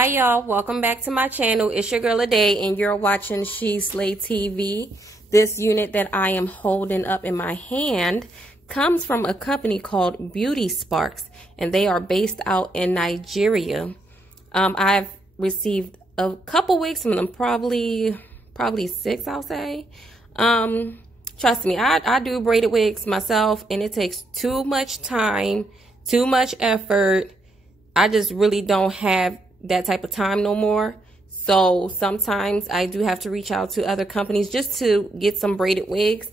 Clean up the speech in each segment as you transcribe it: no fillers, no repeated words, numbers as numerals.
Hi y'all, welcome back to my channel. It's your girl Ade and you're watching SheslayedT.V. This unit that I am holding up in my hand comes from a company called Beauty Sparks, and they are based out in Nigeria. I've received a couple wigs from them, probably 6, I'll say. Trust me, I do braided wigs myself, and it takes too much time, too much effort. I just really don't have that type of time no more. So sometimes I do have to reach out to other companies just to get some braided wigs.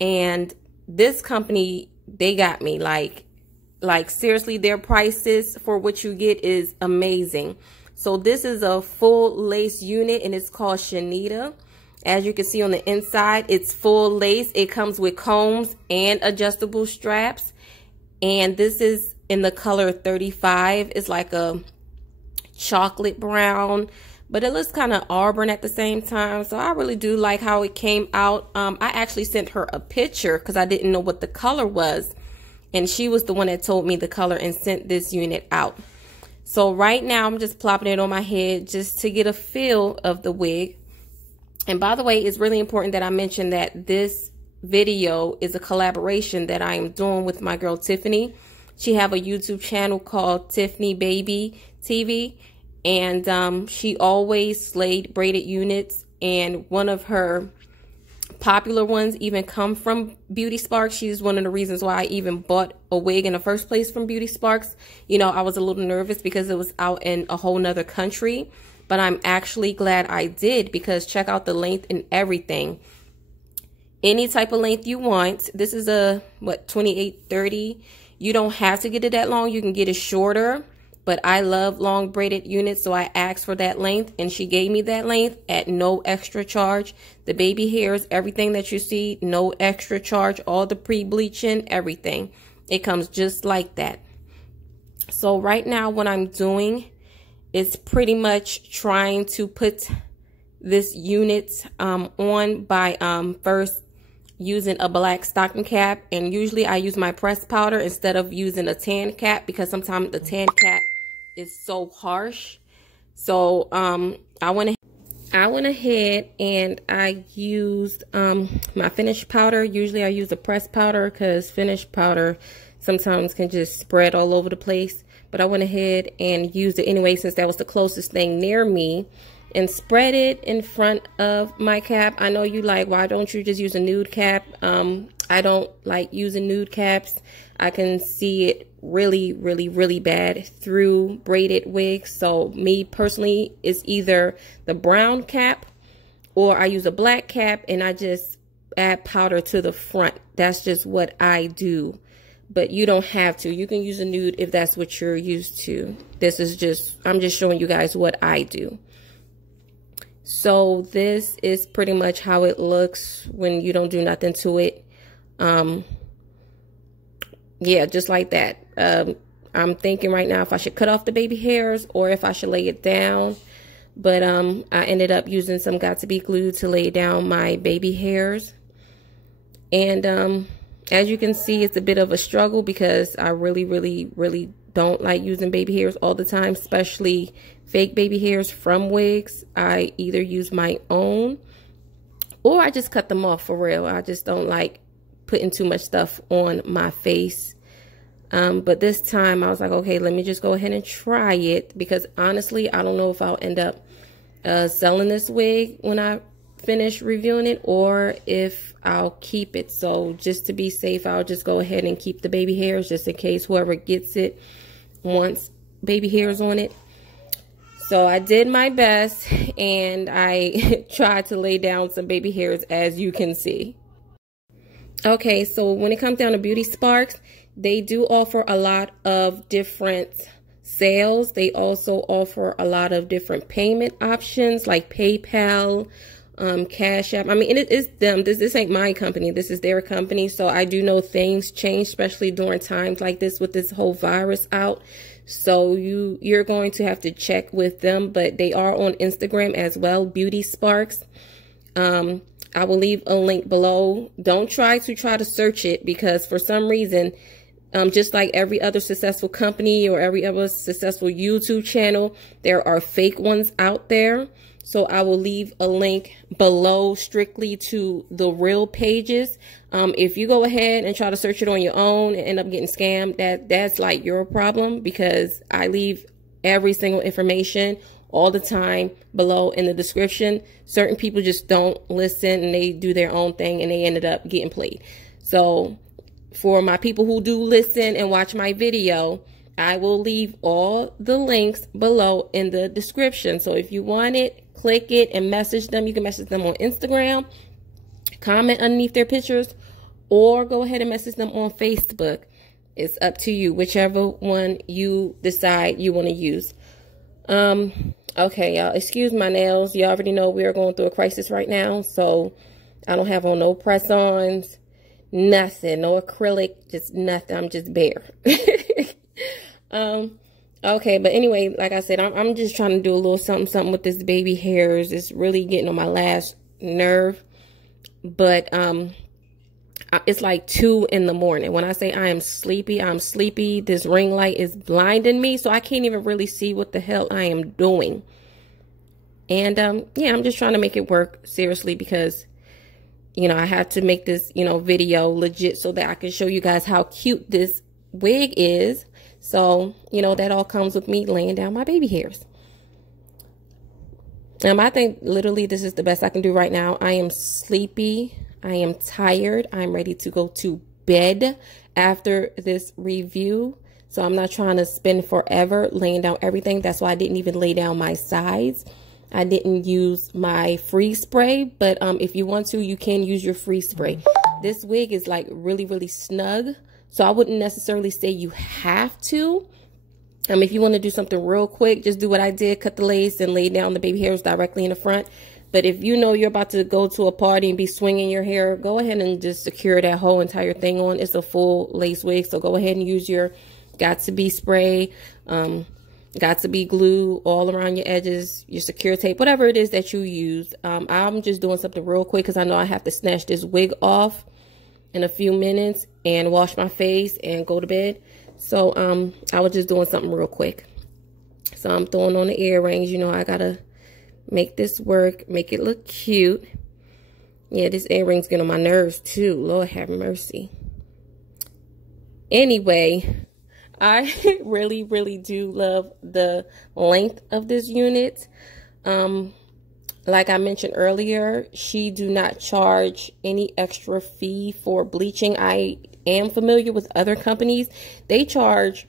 And this company, they got me. Like seriously, their prices for what you get is amazing. So this is a full lace unit and it's called Shanita. As you can see on the inside, it's full lace. It comes with combs and adjustable straps. And this is in the color 35. It's like a chocolate brown, but it looks kind of auburn at the same time. So I really do like how it came out. I actually sent her a picture because I didn't know what the color was, and she was the one that told me the color and sent this unit out. So right now I'm just plopping it on my head just to get a feel of the wig. And by the way, it's really important that I mention that this video is a collaboration that I am doing with my girl Tiffany. She have a YouTube channel called Tiffany Baby TV, and she always slayed braided units, and one of her popular ones even come from Beauty Sparks. She's one of the reasons why I even bought a wig in the first place from Beauty Sparks. You know, I was a little nervous because it was out in a whole nother country, but I'm actually glad I did, because check out the length and everything. Any type of length you want. This is a, what, 28-30. You don't have to get it that long. You can get it shorter, but I love long braided units, so I asked for that length, and she gave me that length at no extra charge. The baby hairs, everything that you see, no extra charge, all the pre-bleaching, everything. It comes just like that. So right now what I'm doing is pretty much trying to put this unit on by first using a black stocking cap, and usually I use my pressed powder instead of using a tan cap, because sometimes the tan cap is so harsh. So I went ahead and I used my finished powder. Usually I use a pressed powder because finished powder sometimes can just spread all over the place, but I went ahead and used it anyway since that was the closest thing near me, and spread it in front of my cap. I know you like, why don't you just use a nude cap? I don't like using nude caps. I can see it really bad through braided wigs. So me personally, it's either the brown cap or I use a black cap and I just add powder to the front. That's just what I do. But you don't have to. You can use a nude if that's what you're used to. This is just, I'm just showing you guys what I do. So this is pretty much how it looks when you don't do nothing to it. Yeah, just like that. I'm thinking right now if I should cut off the baby hairs or if I should lay it down. But I ended up using some Got2b glue to lay down my baby hairs. And as you can see, it's a bit of a struggle because I really don't like using baby hairs all the time, especially fake baby hairs from wigs. I either use my own or I just cut them off for real. I just don't like putting too much stuff on my face. But this time I was like, okay, let me just go ahead and try it, because honestly, I don't know if I'll end up selling this wig when I finish reviewing it or if I'll keep it. So just to be safe, I'll just go ahead and keep the baby hairs just in case whoever gets it wants baby hairs on it. So I did my best and I tried to lay down some baby hairs, as you can see. Okay, so when it comes down to Beauty Sparks, they do offer a lot of different sales. They also offer a lot of different payment options like PayPal, Cash App. I mean, it is them. This ain't my company. This is their company. So I do know things change, especially during times like this with this whole virus out. So you're going to have to check with them, but they are on Instagram as well, Beauty Sparks. I will leave a link below. Don't try to search it, because for some reason Just like every other successful company or every other successful YouTube channel, there are fake ones out there. So I will leave a link below strictly to the real pages. If you go ahead and try to search it on your own and end up getting scammed, that's like your problem, because I leave every single information all the time below in the description. Certain people just don't listen and they do their own thing and they ended up getting played. So for my people who do listen and watch my video, I will leave all the links below in the description. So if you want it, click it and message them. You can message them on Instagram, comment underneath their pictures, or go ahead and message them on Facebook. It's up to you, whichever one you decide you want to use. Okay, y'all, excuse my nails. You already know we are going through a crisis right now, so I don't have on no press-ons, nothing, no acrylic, just nothing. I'm just bare. Okay, but anyway, like I said, I'm just trying to do a little something with this baby hairs. It's really getting on my last nerve. But it's like 2 in the morning. When I say I am sleepy, I'm sleepy. This ring light is blinding me, so I can't even really see what the hell I am doing. And yeah, I'm just trying to make it work seriously, because you know, I have to make this, you know, video legit so that I can show you guys how cute this wig is. So, you know, that all comes with me laying down my baby hairs. I think literally this is the best I can do right now. I am sleepy. I am tired. I'm ready to go to bed after this review. So I'm not trying to spend forever laying down everything. That's why I didn't even lay down my sides. I didn't use my freeze spray, but if you want to, you can use your freeze spray. This wig is like really, really snug. So I wouldn't necessarily say you have to. If you want to do something real quick, just do what I did, cut the lace and lay down the baby hairs directly in the front. But if you know you're about to go to a party and be swinging your hair, go ahead and just secure that whole entire thing on. It's a full lace wig, so go ahead and use your got-to-be spray, got-to-be glue all around your edges, your secure tape, whatever it is that you use. I'm just doing something real quick because I know I have to snatch this wig off in a few minutes and wash my face and go to bed. So I was just doing something real quick. So I'm throwing on the earrings. You know, I gotta make this work, make it look cute. Yeah, this earring's getting on my nerves too. Lord have mercy. Anyway, I really, really do love the length of this unit. Like I mentioned earlier, she do not charge any extra fee for bleaching. I am familiar with other companies. They charge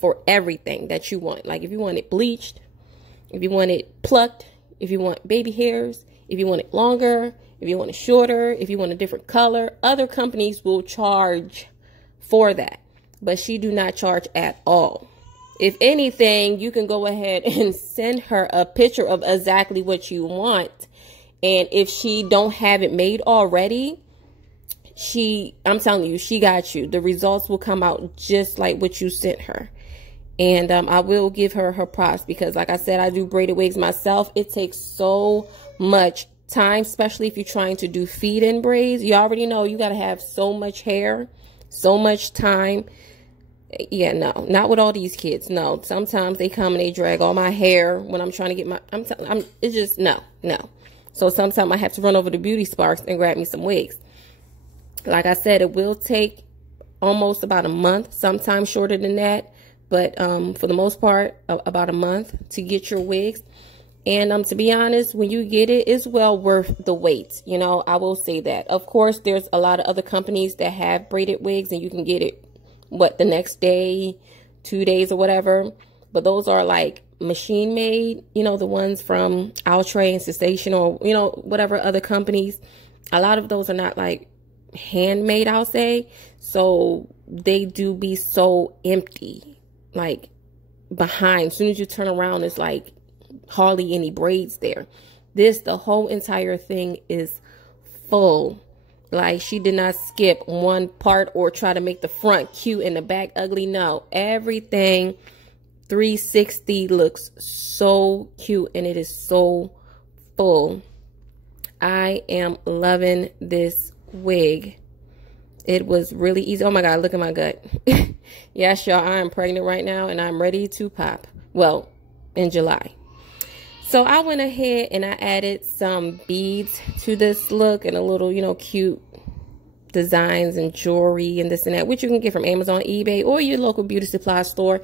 for everything that you want. Like if you want it bleached, if you want it plucked, if you want baby hairs, if you want it longer, if you want it shorter, if you want a different color, other companies will charge for that. But she do not charge at all. If anything, you can go ahead and send her a picture of exactly what you want. And if she don't have it made already, I'm telling you, she got you. The results will come out just like what you sent her. And I will give her her props because, like I said, I do braided wigs myself. It takes so much time, especially if you're trying to do feed-in braids. You already know you got to have so much hair, so much time. Yeah, no, not with all these kids. No, sometimes they come and they drag all my hair when I'm trying to get my, it's just, no. So sometimes I have to run over to Beauty Sparks and grab me some wigs. Like I said, it will take almost about a month, sometimes shorter than that. But for the most part, about a month to get your wigs. And to be honest, when you get it, it's well worth the wait. You know, I will say that. Of course, there's a lot of other companies that have braided wigs and you can get it, the next day, 2 days or whatever. But those are like machine made, you know, the ones from Outre and Cessation or, you know, whatever other companies. A lot of those are not like handmade, I'll say. So they do be so empty, like behind. As soon as you turn around, it's like hardly any braids there. The whole entire thing is full. Like she did not skip one part or try to make the front cute and the back ugly. No, everything 360 looks so cute and it is so full. I am loving this wig. It was really easy. Oh my God, look at my gut. Yes, y'all, I am pregnant right now and I'm ready to pop. Well, in July. So I went ahead and I added some beads to this look and a little, you know, cute designs and jewelry and this and that, which you can get from Amazon, eBay, or your local beauty supply store.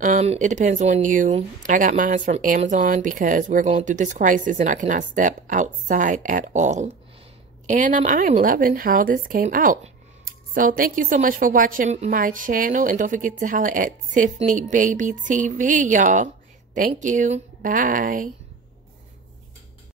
It depends on you. I got mine from Amazon because we're going through this crisis and I cannot step outside at all. And I am loving how this came out. So thank you so much for watching my channel. And don't forget to holler at Tiffany Baby TV, y'all. Thank you. Bye.